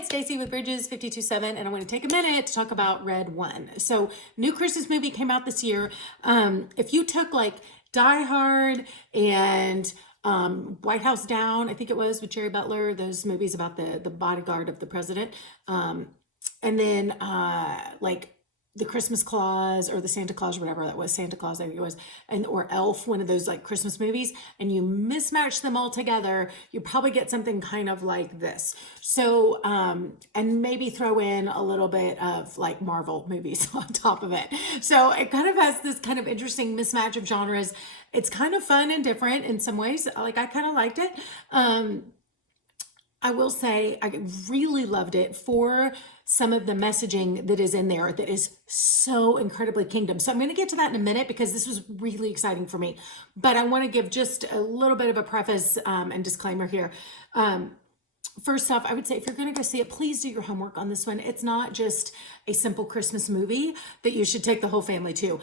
it's Stacy with Bridges 52.7, and I want to take a minute to talk about Red One. So, new Christmas movie came out this year. If you took like Die Hard and White House Down, I think it was with Jerry Butler, those movies about the bodyguard of the president, and then like the Christmas Claus or the Santa Claus or whatever that was, Santa Claus I think it was, and or Elf, one of those like Christmas movies, and you mismatch them all together, you probably get something kind of like this. So and maybe throw in a little bit of like Marvel movies on top of it. So it kind of has this kind of interesting mismatch of genres. It's kind of fun and different in some ways. Like I kind of liked it. I will say I really loved it for some of the messaging that is in there that is so incredibly kingdom. So I'm going to get to that in a minute because this was really exciting for me. But I want to give just a little bit of a preface and disclaimer here. First off, I would say if you're going to go see it, please do your homework on this one. It's not just a simple Christmas movie that you should take the whole family to.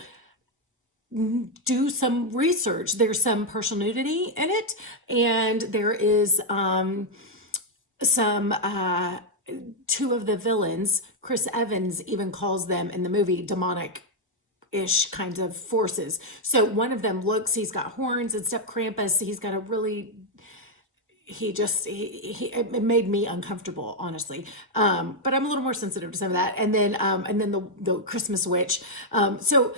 Do some research. There's some partial nudity in it, and there is some two of the villains, Chris Evans even calls them in the movie demonic ish kinds of forces. So one of them he's got horns and stuff, Krampus, he's got a really, it made me uncomfortable, honestly. But I'm a little more sensitive to some of that. And then the Christmas witch. So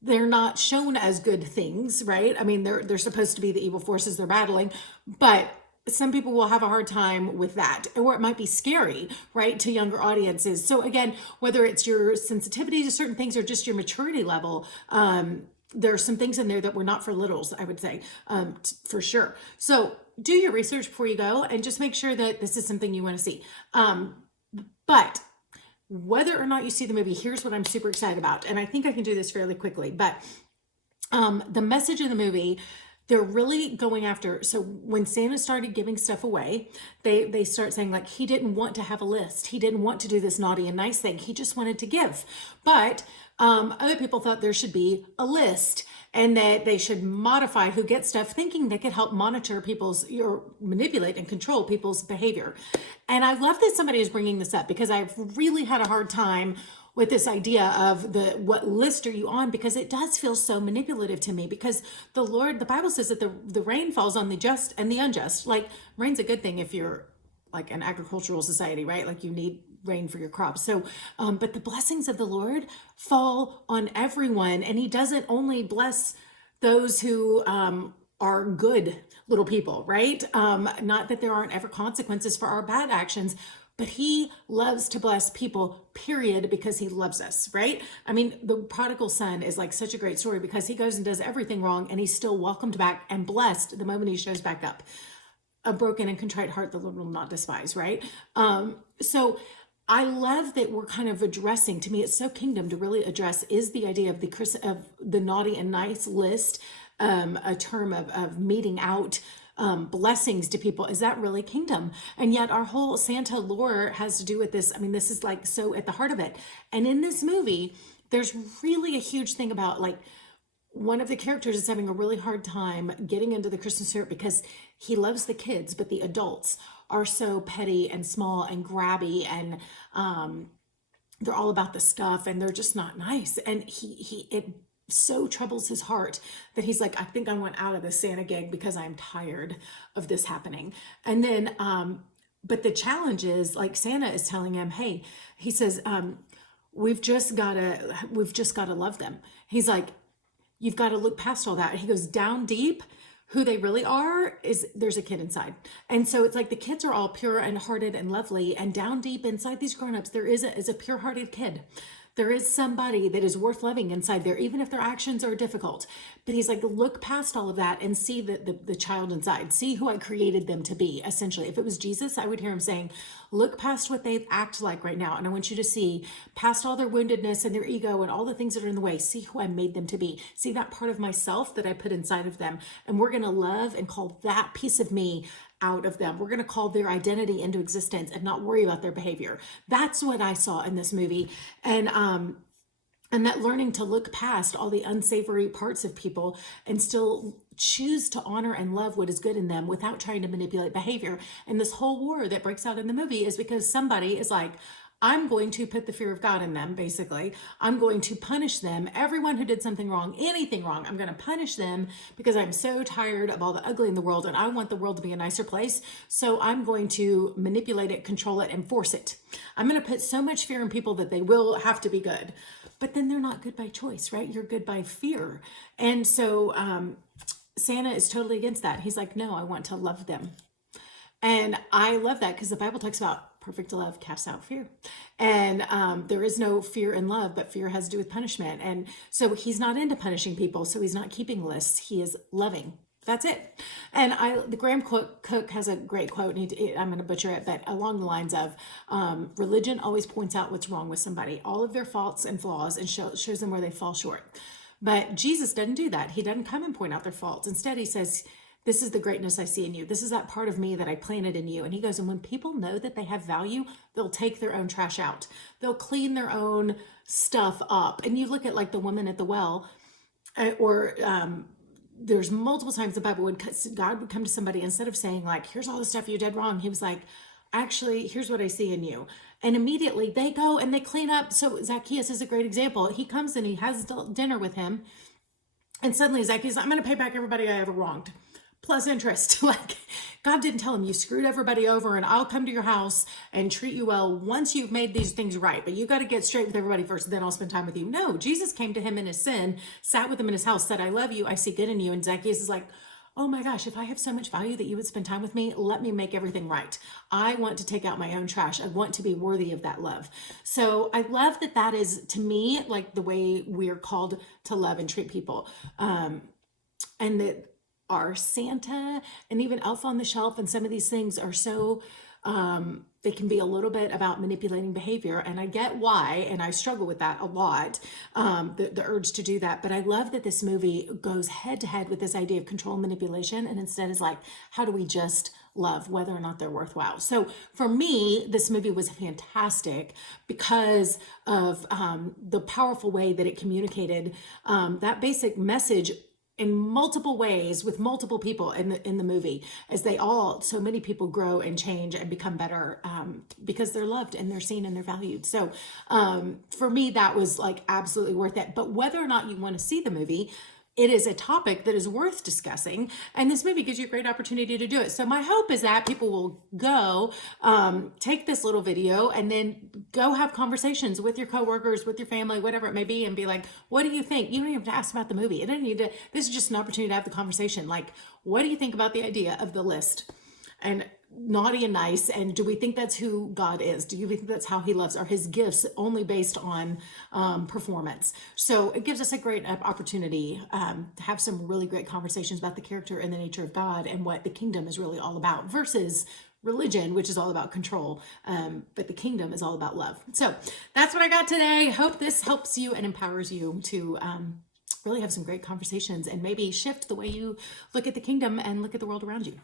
they're not shown as good things, right? I mean, they're supposed to be the evil forces they're battling, but some people will have a hard time with that, or it might be scary, right, to younger audiences. So again, whether it's your sensitivity to certain things or just your maturity level, there are some things in there that were not for littles, I would say, for sure. So do your research before you go and just make sure that this is something you want to see. But whether or not you see the movie, here's what I'm super excited about. And I think I can do this fairly quickly, but the message of the movie, they're really going after. So when Santa started giving stuff away, they start saying like, he didn't want to have a list. He didn't want to do this naughty and nice thing. He just wanted to give. But other people thought there should be a list and that they should modify who gets stuff, thinking they could help monitor or manipulate and control people's behavior. And I love that somebody is bringing this up because I've really had a hard time with this idea of what list are you on, because it does feel so manipulative to me, because the Bible says that the rain falls on the just and the unjust. Like rain's a good thing if you're like an agricultural society, right? Like you need rain for your crops. So, but the blessings of the Lord fall on everyone, and he doesn't only bless those who are good little people, right? Not that there aren't ever consequences for our bad actions, but he loves to bless people, period, because he loves us, right? I mean, the prodigal son is like such a great story because he goes and does everything wrong and he's still welcomed back and blessed the moment he shows back up. A broken and contrite heart the Lord will not despise, right? So I love that we're kind of addressing, to me, it's so kingdom to really address, is the idea of the naughty and nice list, a term of meting out blessings to people. Is that really kingdom? And yet our whole Santa lore has to do with this. I mean, this is like so at the heart of it. And in this movie, there's really a huge thing about like one of the characters is having a really hard time getting into the Christmas spirit because he loves the kids, but the adults are so petty and small and grabby, and they're all about the stuff and they're just not nice. And it so troubles his heart that he's like, I think I want out of this Santa gig because I'm tired of this happening. And then, but the challenge is like Santa is telling him, hey, he says, we've just gotta love them. He's like, you've got to look past all that. He goes, down deep, who they really are is there's a kid inside. And so it's like the kids are all pure and hearted and lovely, and down deep inside these grown-ups, there is a pure-hearted kid. There is somebody that is worth loving inside there, even if their actions are difficult. But he's like, look past all of that and see the child inside. See who I created them to be, essentially. If it was Jesus, I would hear him saying, look past what they act like right now. And I want you to see past all their woundedness and their ego and all the things that are in the way. See who I made them to be. See that part of myself that I put inside of them. And we're going to love and call that piece of me out of them. We're going to call their identity into existence and not worry about their behavior. That's what I saw in this movie. And that learning to look past all the unsavory parts of people and still choose to honor and love what is good in them without trying to manipulate behavior. And this whole war that breaks out in the movie is because somebody is like, I'm going to put the fear of God in them, basically. I'm going to punish them. Everyone who did something wrong, anything wrong, I'm going to punish them because I'm so tired of all the ugly in the world and I want the world to be a nicer place. So I'm going to manipulate it, control it, and force it. I'm going to put so much fear in people that they will have to be good. But then they're not good by choice, right? You're good by fear. And so Santa is totally against that. He's like, no, I want to love them. And I love that because the Bible talks about perfect love casts out fear. And there is no fear in love, but fear has to do with punishment. And so he's not into punishing people. So he's not keeping lists. He is loving. That's it. And the Graham Cook has a great quote, and I'm going to butcher it, but along the lines of religion always points out what's wrong with somebody, all of their faults and flaws, and shows them where they fall short. But Jesus doesn't do that. He doesn't come and point out their faults. Instead, he says, this is the greatness I see in you. This is that part of me that I planted in you. And he goes, and when people know that they have value, they'll take their own trash out. They'll clean their own stuff up. And you look at like the woman at the well, or there's multiple times the Bible God would come to somebody, instead of saying like, here's all the stuff you did wrong. He was like, actually, here's what I see in you. And immediately they go and they clean up. So Zacchaeus is a great example. He comes and he has dinner with him. And suddenly Zacchaeus, I'm going to pay back everybody I ever wronged. Plus interest. Like, God didn't tell him, you screwed everybody over and I'll come to your house and treat you well once you've made these things right. But you got to get straight with everybody first, then I'll spend time with you. No, Jesus came to him in his sin, sat with him in his house, said, I love you. I see good in you. And Zacchaeus is like, oh my gosh, if I have so much value that you would spend time with me, let me make everything right. I want to take out my own trash. I want to be worthy of that love. So I love that is, to me, like the way we're called to love and treat people. And that our Santa and even Elf on the Shelf and some of these things are so, they can be a little bit about manipulating behavior. And I get why, and I struggle with that a lot, the urge to do that. But I love that this movie goes head to head with this idea of control and manipulation, and instead is like, how do we just love, whether or not they're worthwhile? So for me, this movie was fantastic because of the powerful way that it communicated that basic message in multiple ways with multiple people in the movie, as so many people grow and change and become better because they're loved and they're seen and they're valued. So for me, that was like absolutely worth it. But whether or not you want to see the movie, it is a topic that is worth discussing, and this movie gives you a great opportunity to do it. So my hope is that people will go take this little video and then go have conversations with your coworkers, with your family, whatever it may be, and be like, what do you think? You don't even have to ask about the movie. This is just an opportunity to have the conversation. Like, what do you think about the idea of the list? And naughty and nice, and do we think that's who God is? Do you think that's how he loves? Are his gifts only based on performance? So it gives us a great opportunity to have some really great conversations about the character and the nature of God and what the kingdom is really all about, versus religion, which is all about control, but the kingdom is all about love. So that's what I got today. Hope this helps you and empowers you to really have some great conversations and maybe shift the way you look at the kingdom and look at the world around you.